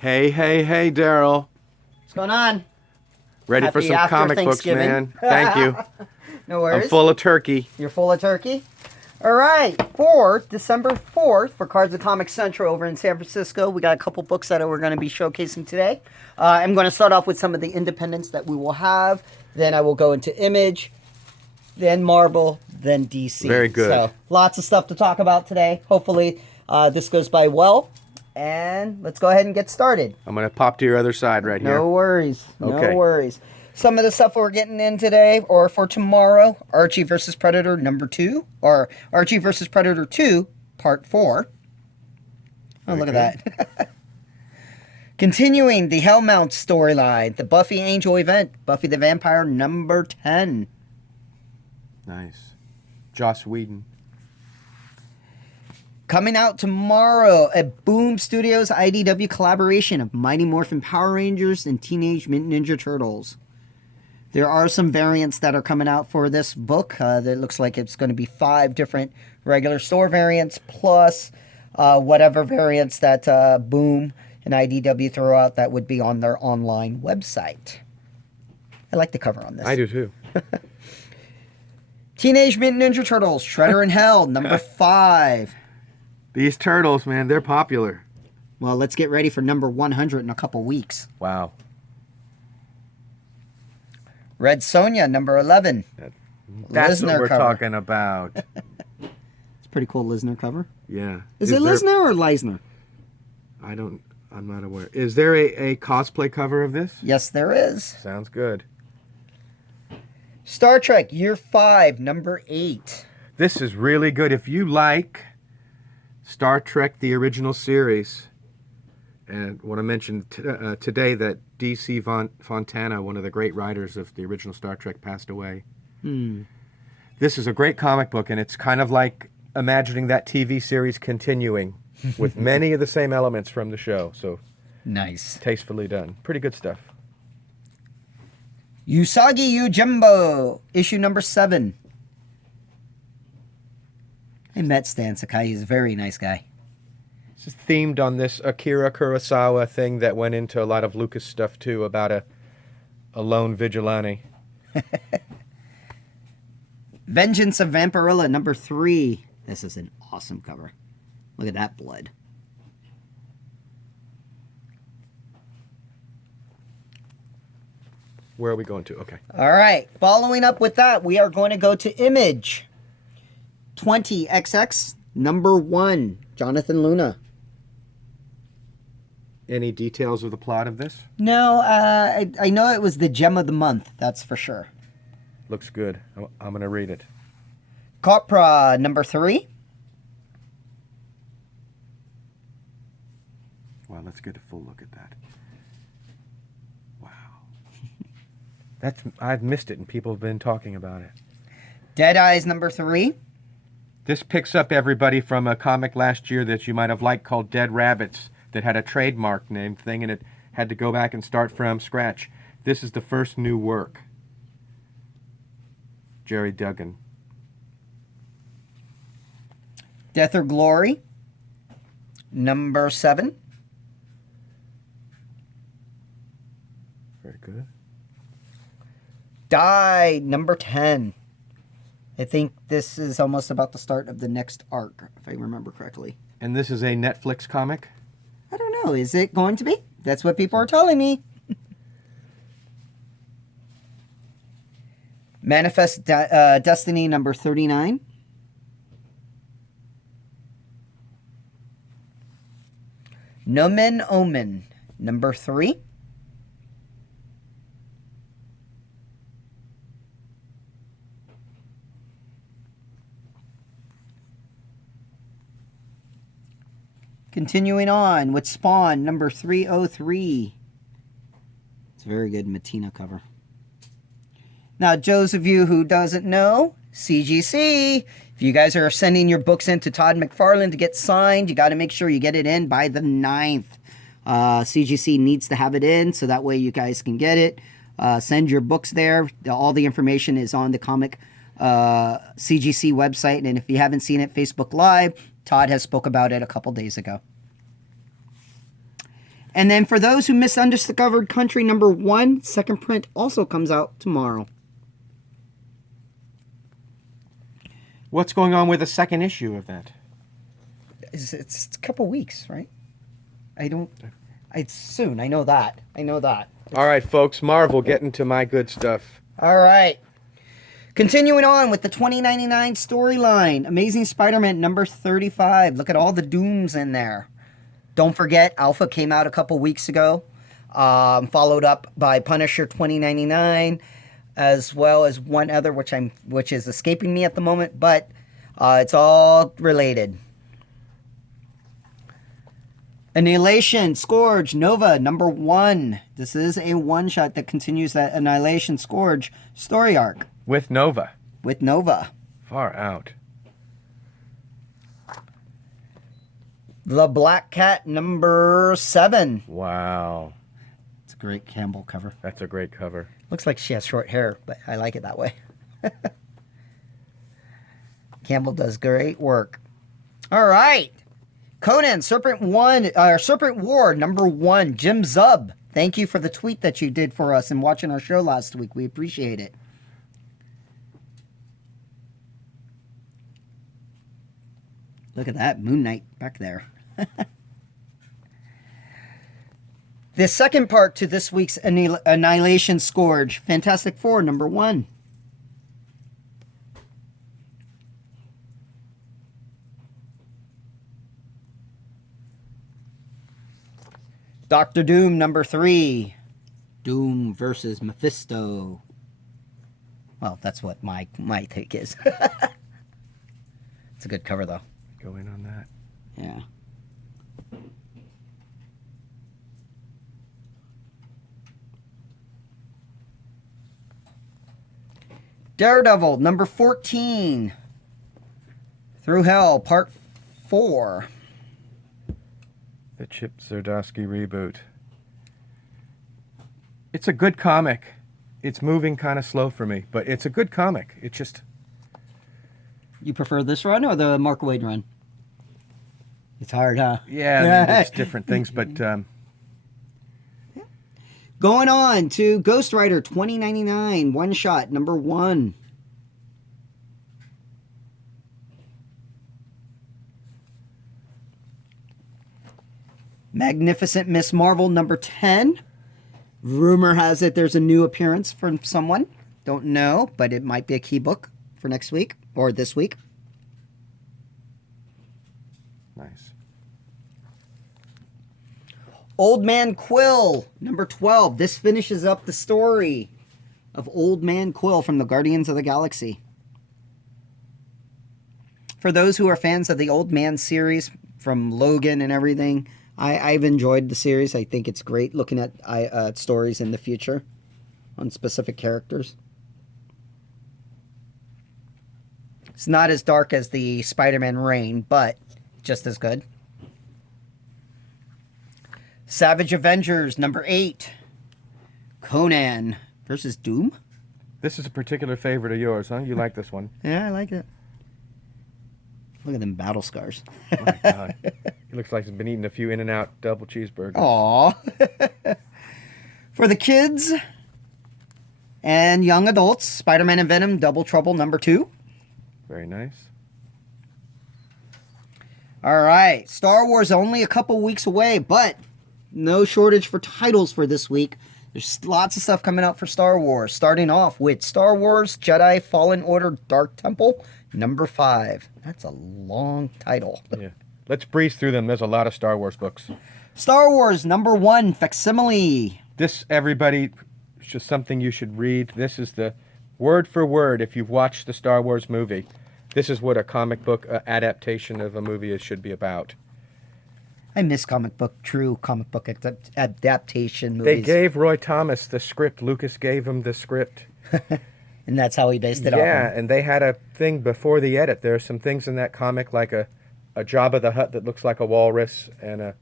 Hey, hey, hey, Daryl. What's going on? Ready for Happy some after comic books, Thanksgiving. man. Thank you. No worries. I'm full of turkey. You're full of turkey? All right. For December 4th, for Cards of Comic Central over in San Francisco, we got a couple books that we're going to be showcasing today. I'm going to start off with some of the independents that we will have. Then I will go into Image, then Marvel, then DC. Very good. So lots of stuff to talk about today. Hopefully this goes by well. And let's go ahead and get started. I'm going to pop to your other side right here. No worries. Okay. No worries. Some of the stuff we're getting in today, or for tomorrow, Archie vs. Predator number 2, or Archie vs. Predator 2, part 4. Oh, look at that. Continuing the Hellmount storyline, the Buffy Angel event, Buffy the Vampire number 10. Nice. Joss Whedon. Coming out tomorrow, a Boom Studios IDW collaboration of Mighty Morphin Power Rangers and Teenage Mutant Ninja Turtles. There are some variants that are coming out for this book. That looks like it's going to be 5 different regular store variants, plus whatever variants that Boom and IDW throw out that would be on their online website. I like the cover on this. I do too. Teenage Mutant Ninja Turtles, Shredder in Hell, number 5. These turtles, man, they're popular. Well, let's get ready for number 100 in a couple weeks. Wow. Red Sonja, number 11. That's Lisner what we're cover. talking about. It's a pretty cool Lisner cover. Yeah. Is it there- Lisner or Leisner? I'm not aware. Is there a cosplay cover of this? Yes, there is. Sounds good. Star Trek, Year 5, number 8. This is really good. If you like Star Trek, the original series, and want to mention today that D.C. Fontana, one of the great writers of the original Star Trek, passed away. This is a great comic book, and it's kind of like imagining that TV series continuing with many of the same elements from the show. So Nice. tastefully done. Pretty good stuff. Usagi Yojimbo, issue number 7. I met Stan Sakai. He's a very nice guy. This is themed on this Akira Kurosawa thing that went into a lot of Lucas stuff, too, about a lone vigilante. Vengeance of Vampirilla, number 3. This is an awesome cover. Look at that blood. Where are we going to? Okay. All right. Following up with that, we are going to go to Image 20XX, number 1. Jonathan Luna. Any details of the plot of this? No, I know it was the gem of the month. That's for sure. Looks good. I'm going to read it. Copra, number 3. Wow, let's get a full look at that. Wow. I've missed it, and people have been talking about it. Dead Eyes, number 3. This picks up everybody from a comic last year that you might have liked called Dead Rabbits that had a trademark name thing, and it had to go back and start from scratch. This is the first new work. Jerry Duggan. Death or Glory, number 7. Very good. Die, number 10. I think this is almost about the start of the next arc, if I remember correctly. And this is a Netflix comic? I don't know. Is it going to be? That's what people are telling me. Manifest Destiny, number 39. Nomen Omen, number 3. Continuing on with Spawn, number 303. It's a very good Matina cover. Now, those of you who doesn't know, CGC, if you guys are sending your books in to Todd McFarlane to get signed, you got to make sure you get it in by the 9th. CGC needs to have it in, so that way you guys can get it. Send your books there. All the information is on the comic CGC website, and if you haven't seen it, Facebook Live, Todd has spoke about it a couple days ago. And then for those who missed Undiscovered Country #1, second print also comes out tomorrow. What's going on with the second issue of that? It's a couple weeks, right? It's soon. I know that. All right, folks. Marvel, get into my good stuff. All right. Continuing on with the 2099 storyline, Amazing Spider-Man #35. Look at all the Dooms in there. Don't forget, Alpha came out a couple weeks ago, followed up by Punisher 2099, as well as one other which is escaping me at the moment, but it's all related. Annihilation Scourge Nova #1. This is a one-shot that continues that Annihilation Scourge story arc. With Nova. Far out. The Black Cat #7. Wow. It's a great Campbell cover. That's a great cover. Looks like she has short hair, but I like it that way. Campbell does great work. All right. Conan, Serpent War #1. Jim Zub, thank you for the tweet that you did for us and watching our show last week. We appreciate it. Look at that Moon Knight back there. The second part to this week's Annihilation Scourge, Fantastic Four #1. Doctor Doom #3. Doom versus Mephisto. Well, that's what my take is. It's a good cover, though. Go in on that. Yeah. Daredevil #14. Through Hell Part 4. The Chip Zdarsky reboot. It's a good comic. It's moving kind of slow for me, but it's a good comic. It just... You prefer this run or the Mark Waid run? It's hard, huh? Yeah, I mean, there's different things, but... Going on to Ghost Rider 2099, one shot, #1. Magnificent Miss Marvel #10. Rumor has it there's a new appearance from someone. Don't know, but it might be a key book for next week or this week. Nice. Old Man Quill #12. This finishes up the story of Old Man Quill from the Guardians of the Galaxy. For those who are fans of the Old Man series from Logan and everything, I've enjoyed the series. I think it's great looking at stories in the future on specific characters. It's not as dark as the Spider-Man Reign, but just as good. Savage Avengers #8. Conan versus Doom. This is a particular favorite of yours, huh? You like this one? Yeah, I like it. Look at them battle scars. Oh my God. He looks like he's been eating a few In-N-Out double cheeseburgers. Aww. For the kids and young adults, Spider-Man and Venom Double Trouble #2. Very nice. All right. Star Wars only a couple weeks away, but no shortage for titles for this week. There's lots of stuff coming out for Star Wars, starting off with Star Wars Jedi Fallen Order Dark Temple #5. That's a long title. Yeah. Let's breeze through them. There's a lot of Star Wars books. Star Wars #1 Facsimile. This, everybody, is just something you should read. This is the word for word, if you've watched the Star Wars movie, this is what a comic book adaptation of a movie should be about. I miss true comic book adaptation movies. They gave Roy Thomas the script. Lucas gave him the script. And that's how he based it off. Yeah, and they had a thing before the edit. There are some things in that comic, like a Jabba the Hutt that looks like a walrus, and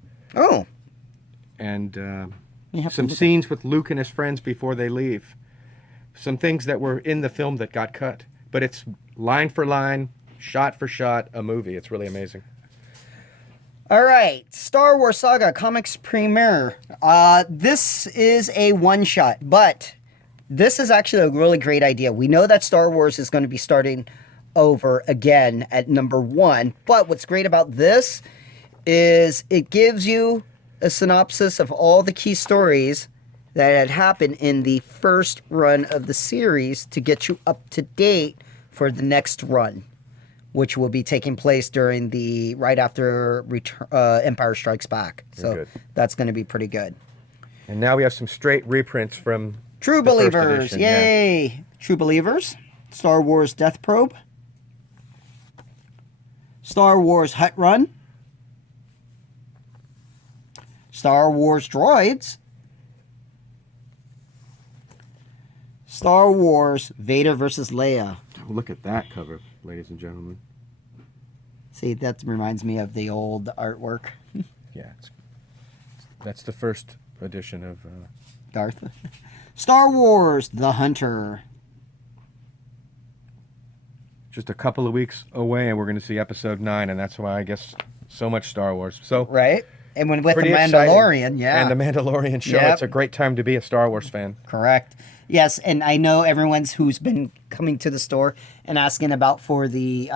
some scenes with Luke and his friends before they leave. Some things that were in the film that got cut. But it's line for line, shot for shot, a movie. It's really amazing. All right, Star Wars Saga Comics Premiere. This is a one-shot, but this is actually a really great idea. We know that Star Wars is going to be starting over again at number 1, but what's great about this is it gives you a synopsis of all the key stories that had happened in the first run of the series to get you up to date for the next run, which will be taking place during right after Empire Strikes Back. So Good. that's going to be pretty good. And now we have some straight reprints from True the first Believers, edition, yay! yeah. True Believers, Star Wars Death Probe, Star Wars Hut Run, Star Wars Droids, Star Wars Vader versus Leia. Oh, look at that cover, ladies and gentlemen. See, that reminds me of the old artwork. Yeah, that's the first edition of... Darth. Star Wars The Hunter. just a couple of weeks away, and we're going to see episode 9, and that's why I guess so much Star Wars. So Right? And with the pretty Mandalorian, exciting. yeah. And the Mandalorian show. Yep. It's a great time to be a Star Wars fan. Correct. Yes, and I know everyone's who's been coming to the store and asking about for the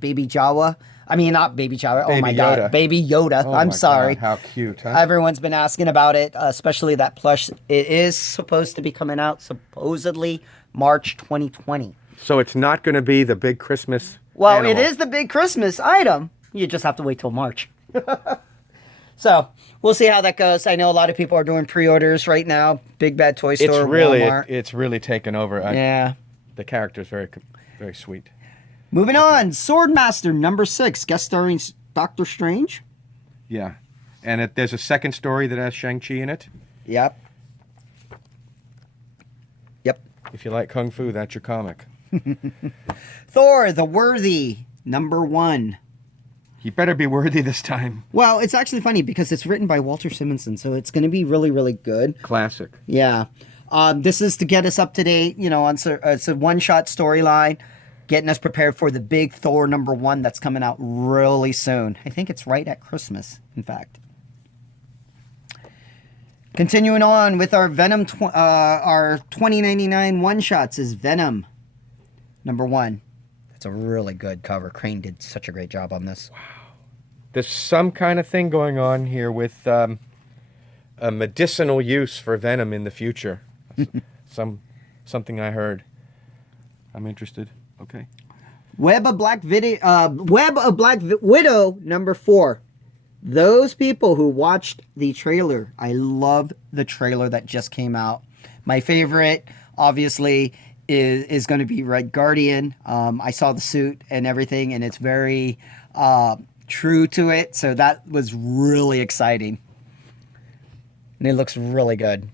Baby Jawa. I mean, not Baby Jawa. Oh Baby my Yoda. God, Baby Yoda. Oh I'm my sorry. God, how cute, huh? Everyone's been asking about it, especially that plush. It is supposed to be coming out supposedly March 2020. So it's not going to be the big Christmas Well, animal. it is the big Christmas item. You just have to wait till March. So we'll see how that goes. I know a lot of people are doing pre-orders right now. Big Bad Toy Store, Walmart. It's really taken over. Yeah. The character's very, very sweet. Moving on, Swordmaster #6, guest starring Doctor Strange. Yeah. And there's a second story that has Shang-Chi in it. Yep. Yep. If you like Kung Fu, that's your comic. Thor, the Worthy, #1. You better be worthy this time. Well, it's actually funny because it's written by Walter Simonson, so it's going to be really, really good. Classic. Yeah. This is to get us up to date, it's a one-shot storyline, getting us prepared for the big Thor #1 that's coming out really soon. I think it's right at Christmas, in fact. Continuing on with our Venom, our 2099 one-shots is Venom #1. That's a really good cover. Crane did such a great job on this. Wow. There's some kind of thing going on here with a medicinal use for venom in the future. Something I heard. I'm interested. Okay. Web of Black Widow #4. Those people who watched the trailer, I love the trailer that just came out. My favorite, obviously, is going to be Red Guardian. I saw the suit and everything, and it's very true to it. So that was really exciting. And it looks really good.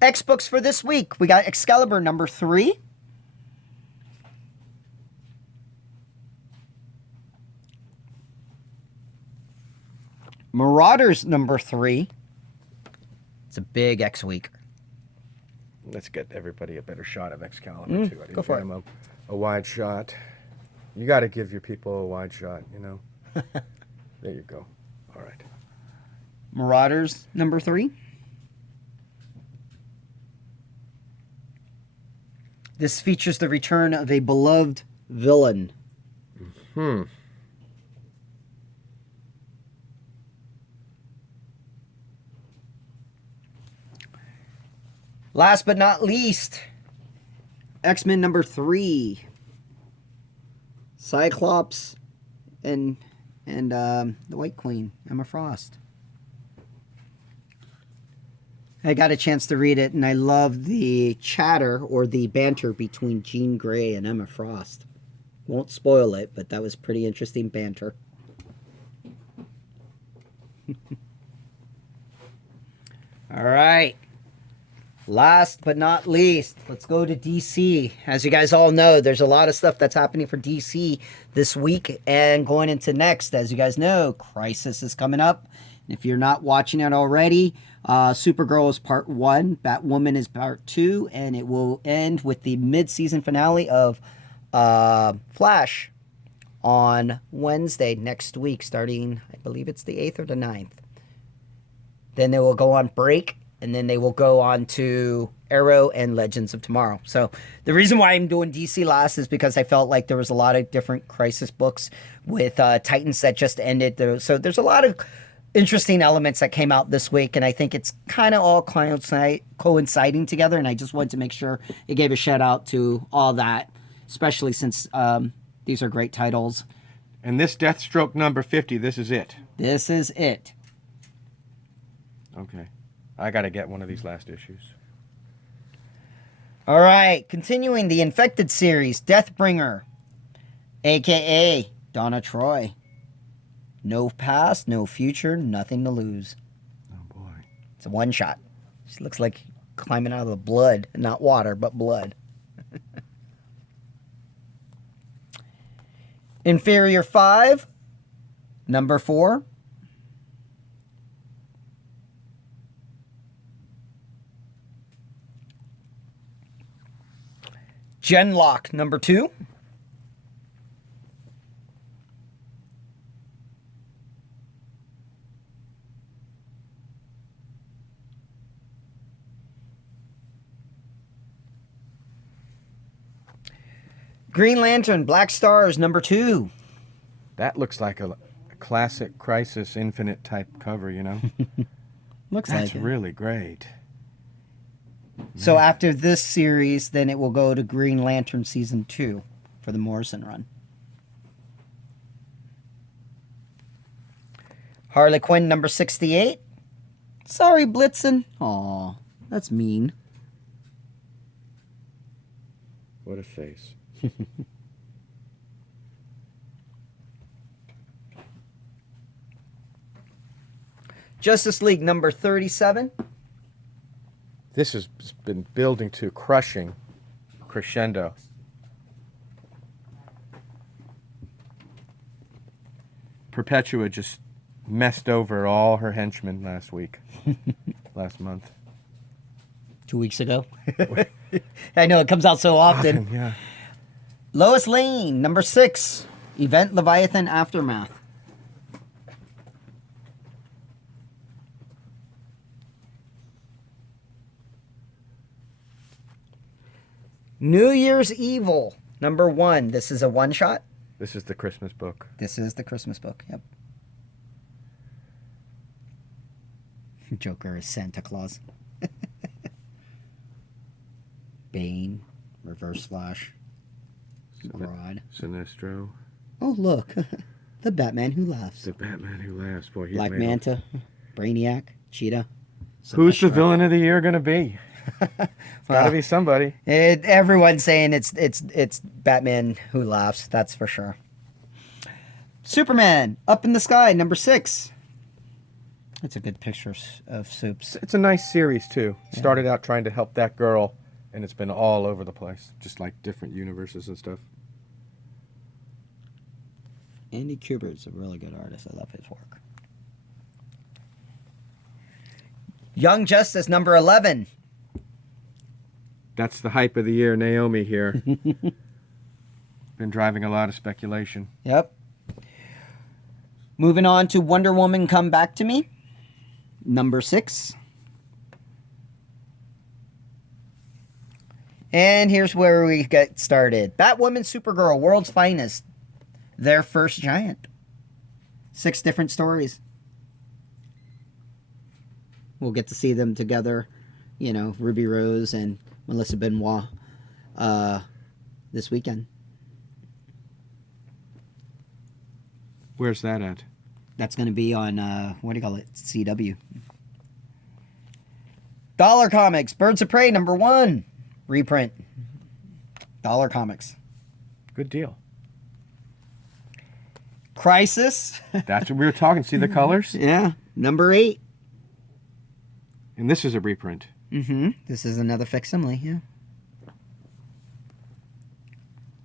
X books for this week. We got Excalibur #3. Marauders #3. It's a big X week. Let's get everybody a better shot of Excalibur, too. I didn't go for get them a wide shot. You got to give your people a wide shot, you know. There you go. All right. Marauders #3. This features the return of a beloved villain. Last but not least, X-Men #3. Cyclops and the White Queen, Emma Frost. I got a chance to read it, and I love the chatter or the banter between Jean Grey and Emma Frost. Won't spoil it, but that was pretty interesting banter. All right. Last but not least, let's go to DC. As you guys all know, there's a lot of stuff that's happening for DC this week and going into next. As you guys know, Crisis is coming up. If you're not watching it already, Supergirl is part 1, Batwoman is part 2, and it will end with the mid-season finale of Flash on Wednesday next week, starting, I believe it's the 8th or the 9th. Then they will go on break, and then they will go on to Arrow and Legends of Tomorrow. So the reason why I'm doing DC last is because I felt like there was a lot of different Crisis books with Titans that just ended. So there's a lot of interesting elements that came out this week, and I think it's kind of all coinciding together, and I just wanted to make sure it gave a shout out to all that, especially since these are great titles. And this Deathstroke number 50, this is it. This is it. Okay. I got to get one of these last issues. All right, continuing the Infected series, Deathbringer, a.k.a. Donna Troy. No past, no future, nothing to lose. Oh, boy. It's a one-shot. She looks like climbing out of the blood. Not water, but blood. Inferior 5, number 4. Genlock, number 2. Green Lantern, Black Stars, number 2. That looks like a classic Crisis Infinite type cover, you know? Looks That's like it. really great. So after this series, then it will go to Green Lantern Season 2 for the Morrison run. Harley Quinn, number 68. Sorry, Blitzen. Aw, that's mean. What a face. Justice League, number 37. This has been building to crushing crescendo. Perpetua just messed over all her henchmen last month. 2 weeks ago. I know, it comes out so often. Yeah. Lois Lane, number 6. Event Leviathan Aftermath. New Year's Evil, number 1. This is a one-shot. This is the Christmas book. This is the Christmas book, yep. Joker is Santa Claus. Bane, Reverse Flash, Grodd. Sinestro. Oh, look. The Batman Who Laughs. The Batman Who Laughs. Boy, he's Black made Manta, Brainiac, Cheetah. Who's the Sinestro. villain of the year going to be? It's got to be somebody. Everyone's saying it's Batman Who Laughs. That's for sure. Superman, Up in the Sky, number 6. That's a good picture of Soups. It's a nice series, too. Started out trying to help that girl, and it's been all over the place. Just like different universes and stuff. Andy Kubert's a really good artist. I love his work. Young Justice, number 11. That's the hype of the year, Naomi here. Been driving a lot of speculation. Yep. Moving on to Wonder Woman Come Back to Me, number 6. And here's where we get started. Batwoman, Supergirl, World's Finest. Their first giant. 6 different stories. We'll get to see them together. You know, Ruby Rose and Melissa Benoit this weekend. Where's that at? That's going to be on, what do you call it? CW. Dollar Comics, Birds of Prey, number 1. Reprint. Dollar Comics. Good deal. Crisis. That's what we were talking. See the colors? Yeah, number 8. And this is a reprint. Mm-hmm. This is another facsimile, yeah.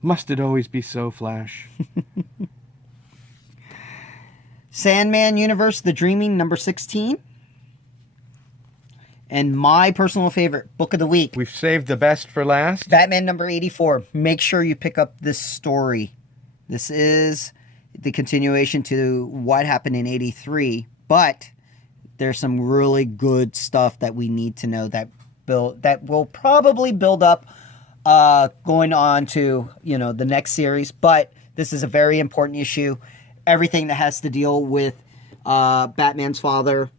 Must it always be so, Flash? Sandman Universe, The Dreaming, number 16. And my personal favorite, book of the week, We've saved the best for last. Batman number 84. Make sure you pick up this story. This is the continuation to what happened in 83, but there's some really good stuff that we need to know that will probably build up going on to, the next series. But this is a very important issue. Everything that has to deal with Batman's father,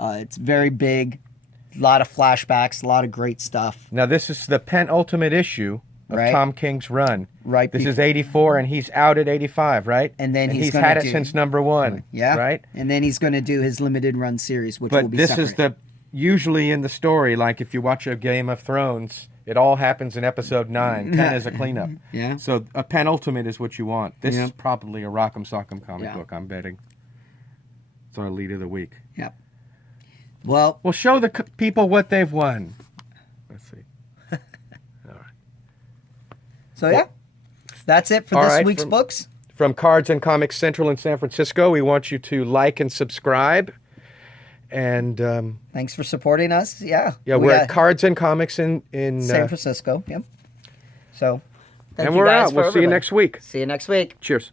it's very big. A lot of flashbacks, a lot of great stuff. Now, this is the penultimate issue of Right. Tom King's run. Right. This is 84, and he's out at 85, right? And then he's gonna had it do- since number 1. Yeah. Right? And then he's going to do his limited run series, which will But be this separate. is usually in the story, like if you watch a Game of Thrones, it all happens in episode 9. 10 is a cleanup. Yeah. So a penultimate is what you want. This Yeah. is probably a Rock'em Sock'em comic Yeah. book, I'm betting. It's our lead of the week. Yep. Well, Well, show the people what they've won. Let's see. so yeah, that's it for All this right, week's from- books. From Cards and Comics Central in San Francisco, we want you to like and subscribe. And Thanks for supporting us. Yeah. yeah, We we're got at Cards and Comics in San Francisco. Yep. So, thank and you we're guys out. for We'll see you everybody. next week. See you next week. Cheers.